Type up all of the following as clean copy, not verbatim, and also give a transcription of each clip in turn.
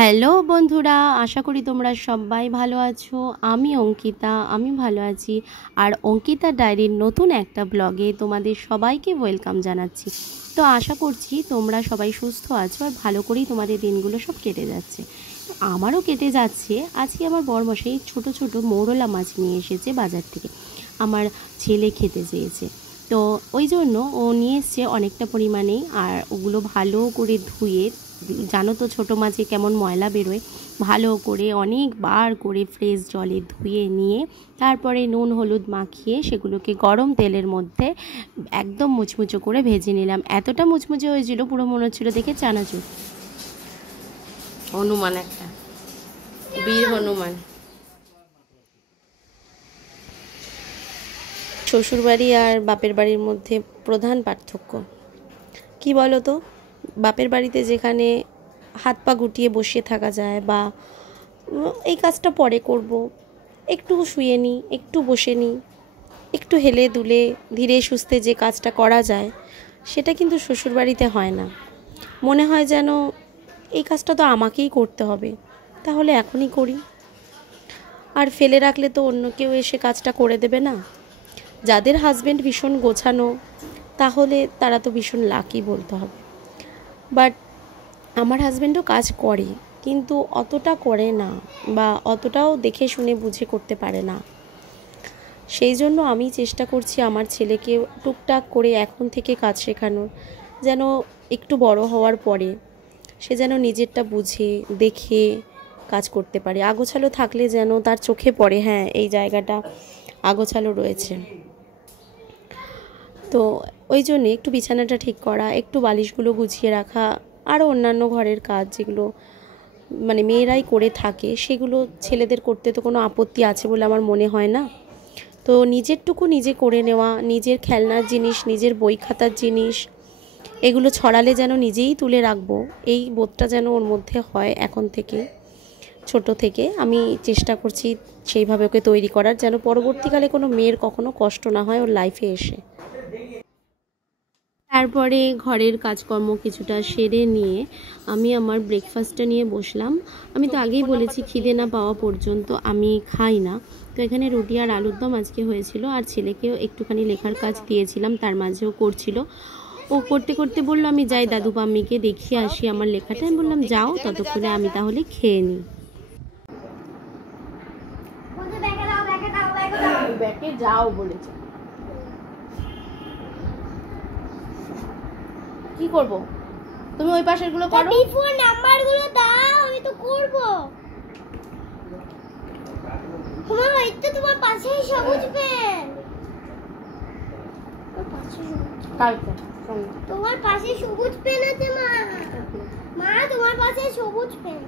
Hello বন্ধুরা, আশা করি তোমরা সবাই ভালো আছো। আমি অঙ্কিতা, আমি ভালো আছি। আর অঙ্কিতা ডায়েরির নতুন একটা ব্লগে তোমাদের সবাইকে ওয়েলকাম জানাচ্ছি। তো আশা করছি তোমরা সবাই সুস্থ আছো আর ভালো করেই তোমাদের দিনগুলো সব কেটে যাচ্ছে। আমারও কেটে যাচ্ছে। আজকে আমার বড়মশাই ছোট ছোট মৌরলা মাছ নিয়ে এসেছে বাজার থেকে, আমার ছেলে খেতে চেয়েছে। তো ওই জন্য ও নিয়ে এসছে অনেকটা পরিমাণেই। আর ওগুলো ভালো করে ধুয়ে, জানো তো ছোটো মাছে কেমন ময়লা বেরোয়, ভালো করে অনেকবার করে ফ্রেশ জলে ধুয়ে নিয়ে তারপরে নুন হলুদ মাখিয়ে সেগুলোকে গরম তেলের মধ্যে একদম মুচমুচো করে ভেজে নিলাম। এতটা মুচমুচে হয়েছিল পুরো মনে হচ্ছিল দেখে চানাচুর। হনুমান, একটা বীর হনুমান। শ্বশুরবাড়ি আর বাপের বাড়ির মধ্যে প্রধান পার্থক্য কি বলো তো? বাপের বাড়িতে যেখানে হাত পা গুটিয়ে বসে থাকা যায়, বা এই কাজটা পরে করব, একটু শুয়ে নিই, একটু বসে নিই, একটু হেলে দুলে ধীরে সুস্থে যে কাজটা করা যায়, সেটা কিন্তু শ্বশুরবাড়িতে হয় না। মনে হয় যেন এই কাজটা তো আমাকেই করতে হবে, তাহলে এখনই করি। আর ফেলে রাখলে তো অন্য কেউ এসে কাজটা করে দেবে না। যাদের হাজব্যান্ড ভীষণ গোছানো, তাহলে তারা তো ভীষণ লাকি বলতে হবে। বাট আমার হাজব্যান্ডও কাজ করে, কিন্তু অতটা করে না, বা অতটাও দেখে শুনে বুঝে করতে পারে না। সেই জন্য আমি চেষ্টা করছি আমার ছেলেকে টুকটাক করে এখন থেকে কাজ শেখানোর, যেন একটু বড় হওয়ার পরে সে যেন নিজেরটা বুঝে দেখে কাজ করতে পারে। আগোছালো থাকলে যেন তার চোখে পড়ে, হ্যাঁ এই জায়গাটা আগোছালো রয়েছে। তো ওই জন্যে একটু বিছানাটা ঠিক করা, একটু বালিশগুলো গুছিয়ে রাখা, আরও অন্যান্য ঘরের কাজ যেগুলো মানে মেয়েরাই করে থাকে, সেগুলো ছেলেদের করতে তো কোনো আপত্তি আছে বলে আমার মনে হয় না। তো নিজেরটুকু নিজে করে নেওয়া, নিজের খেলনার জিনিস, নিজের বই খাতার জিনিস, এগুলো ছড়ালে যেন নিজেই তুলে রাখবো, এই বোধটা যেন ওর মধ্যে হয় এখন থেকে, ছোট থেকে। আমি চেষ্টা করছি সেইভাবে ওকে তৈরি করার, যেন পরবর্তীকালে কোনো মেয়ের কখনো কষ্ট না হয় ওর লাইফে এসে। তারপরে ঘরের কাজকর্ম কিছুটা সেরে নিয়ে আমি আমার ব্রেকফাস্টটা নিয়ে বসলাম। আমি তো আগেই বলেছি খিদে না পাওয়া পর্যন্ত আমি খাই না। তো এখানে রুটি আর আলুর দম আজকে হয়েছিল, আর ছেলেকেও একটুখানি লেখার কাজ দিয়েছিলাম, তার মাঝেও করছিল। ও করতে করতে বললো আমি যাই দাদু পাম্মিকে দেখিয়ে আসি আমার লেখাটা। আমি বললাম যাও, ততক্ষণে আমি তাহলে খেয়ে নিই। ব্যাকে যাও বলেছে। কি করব? তুমি ওই পাশের গুলো করো। টেলিফোন নাম্বারগুলো দাও, আমি তো করব। মা এই তো তোমার পাশেই সবুজ পেন। কালকে তোমার পাশে সবুজ পেন আছে মা। মা তোমার পাশে সবুজ পেন।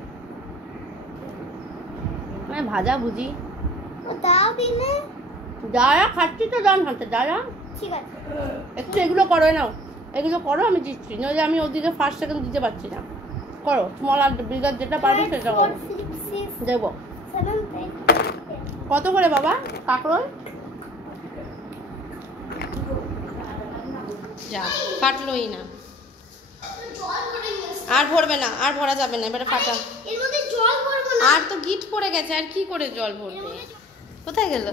মানে ভাজা বুঝি ও দাও দিলে। দাঁড়া, খাচ্ছি তো, দাম হাতে দাঁড়া। ঠিক আছে, একটু এগুলো করো, নাও এগুলো করো, আমি দিচ্ছি, নইলে আমি ওদিকে ফার্স্ট সেকেন্ড দিতে পারছি না। করো, স্মল আর বিগার যেটা পারবে সেটা করো। দেবো কত করে বাবা কাঁকরোল? যা কাটলোই না, আর ভরবে না, আর ভরা যাবে না, এবারে ফাটা। এর মধ্যে জল ভরবো না। আর তো গিট পড়ে গেছে, আর কি করে জল ভরবে? কোথায় গেল?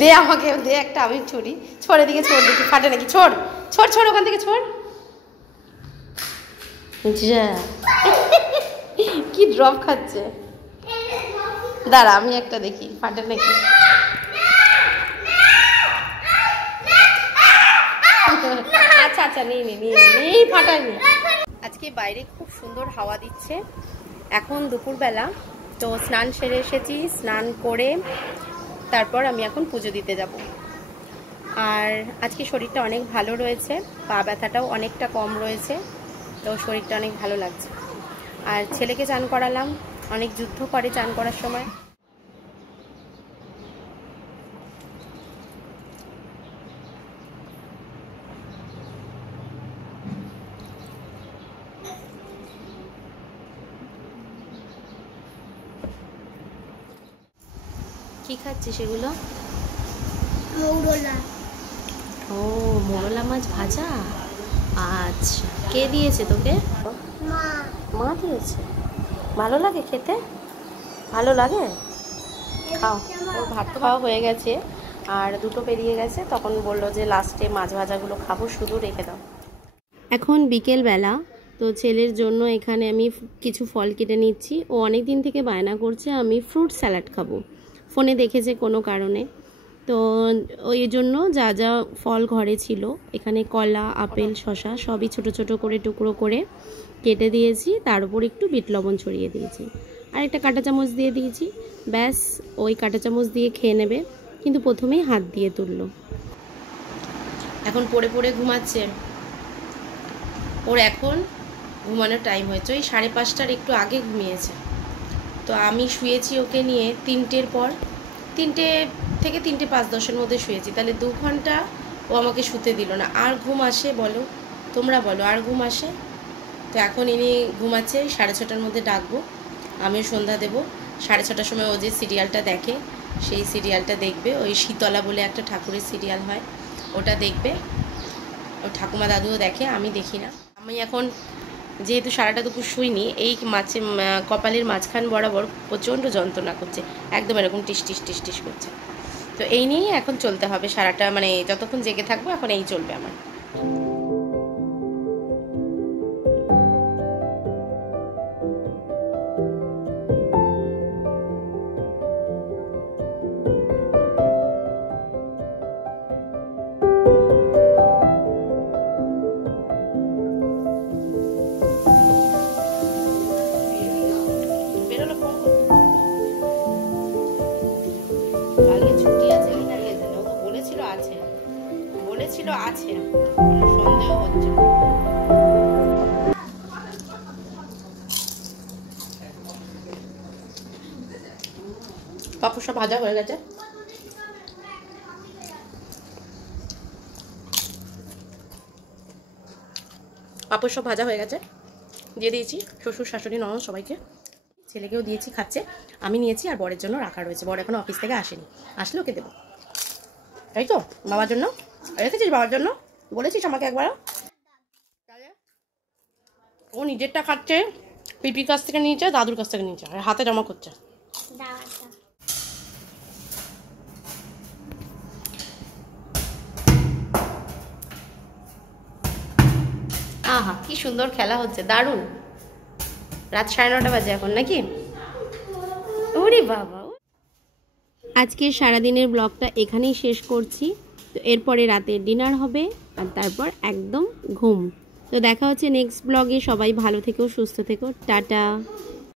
দে আমাকে, দে একটা, আমি ছড়ি। ছড়ে দিকে ছোড়, দেখি ফাটে নাকি। ছোড় ছোড় ছোড়, ওখান থেকে ছোড়। যা কি ড্রপ খাচ্ছে। দাঁড়া আমি একটা দেখি ফাটে নাকি। আচ্ছা আচ্ছা, নেই ফাটায়নি। আজকে বাইরে খুব সুন্দর হাওয়া দিচ্ছে। এখন দুপুরবেলা, তো স্নান সেরে এসেছি, স্নান করে তারপর আমি এখন পুজো দিতে যাব। আর আজকে শরীরটা অনেক ভালো রয়েছে, পা ব্যথাটাও অনেকটা কম রয়েছে, তো শরীরটা অনেক ভালো লাগছে। আর ছেলেকে চান করালাম, অনেক যুদ্ধ করে চান করার সময়। কি খাচ্ছিস সেগুলো? মৌরলা। ও, মোরলা মাছ ভাজা। আচ্ছা, কে দিয়েছে তোকে? মা। মা দিয়েছে। ভালো লাগে খেতে? ভালো লাগে? খাও। ওর ভাত খাওয়া হয়ে গেছে আর দুটো পেরিয়ে গেছে, তখন বললো যে লাস্টে মাছ ভাজাগুলো খাবো, শুধু রেখে দাও। এখন বিকেলবেলা, তো ছেলের জন্য এখানে আমি কিছু ফল কেটে নিচ্ছি। ও অনেক দিন থেকে বায়না করছে আমি ফ্রুট স্যালাড খাবো, ফোনে দেখেছে কোনো কারণে। তো ওই জন্য যা যা ফল ঘরে ছিল, এখানে কলা, আপেল, শসা সবই ছোট ছোট করে টুকরো করে কেটে দিয়েছি, তার উপর একটু বিট লবণ ছড়িয়ে দিয়েছি, আর একটা কাঁটা চামচ দিয়ে দিয়েছি। ব্যাস, ওই কাঁটা চামচ দিয়ে খেয়ে নেবে, কিন্তু প্রথমেই হাত দিয়ে তুললো। এখন পড়ে পড়ে ঘুমাচ্ছে। ওর এখন ঘুমানোর টাইম হয়েছে, ওই 5:30টার একটু আগে ঘুমিয়েছে। তো আমি শুয়েছি ওকে নিয়ে 3টের পর, 3টে থেকে 3টে 5-10-এর মধ্যে শুয়েছি, তাহলে 2 ঘন্টা ও আমাকে শুতে দিল না। আর ঘুম আসে বলো, তোমরা বলো, আর ঘুম আসে? তো এখন ইনি ঘুমাচ্ছে, 6:30টার মধ্যে ডাকবো, আমিও সন্ধ্যা দেবো। 6:30টার সময় ও যে সিরিয়ালটা দেখে, সেই সিরিয়ালটা দেখবে। ওই শীতলা বলে একটা ঠাকুরের সিরিয়াল হয়, ওটা দেখবে। ও ঠাকুমা দাদুও দেখে, আমি দেখি না। আমি এখন যেহেতু সারাটা দুপুর শুইনি, এই কপালের মাঝখান বরাবর প্রচণ্ড যন্ত্রণা করছে, একদম এরকম টিস টিস টিস টিস করছে। তো এই নিয়েই এখন চলতে হবে সারাটা, মানে যতক্ষণ জেগে থাকবো এখন এই চলবে আমার। কালকে ছুটি আছে কিনা লেজে ও তো বলেছিল আছে, বলেছিল আছে, সন্দেহ হচ্ছে। পাপড় সব ভাজা হয়ে গেছে। পাপড় সব ভাজা হয়ে গেছে, দিয়ে দিয়েছি শ্বশুর শাশুড়ি ননদ সবাইকে, ছেলেকেও দিয়েছি, খাচ্ছে। আমি নিয়েছি আর বরের জন্য রাখা রয়েছে, বর এখনো অফিস থেকে আসেনি, আসলে ওকে দেবো। তাই তো বাবার জন্য রেখেছিস? বাবার জন্য বলেছিস আমাকে একবার? ও নিজেরটা খাচ্ছে, পিপির কাছ থেকে নিয়েছে, দাদুর কাছ থেকে নিয়েছে, আর হাতে জমা করছে। আহা কি সুন্দর খেলা হচ্ছে, দারুণ। রাত 9:30 বাজে এখন নাকি? ওরে বাবা। আজকে সারাদিনের ব্লগটা এখানেই শেষ করছি। তো এরপরে রাতের ডিনার হবে, আর তারপর একদম ঘুম। তো দেখা হচ্ছে নেক্সট ব্লগে। সবাই ভালো থেকো, সুস্থ থেকো, টাটা।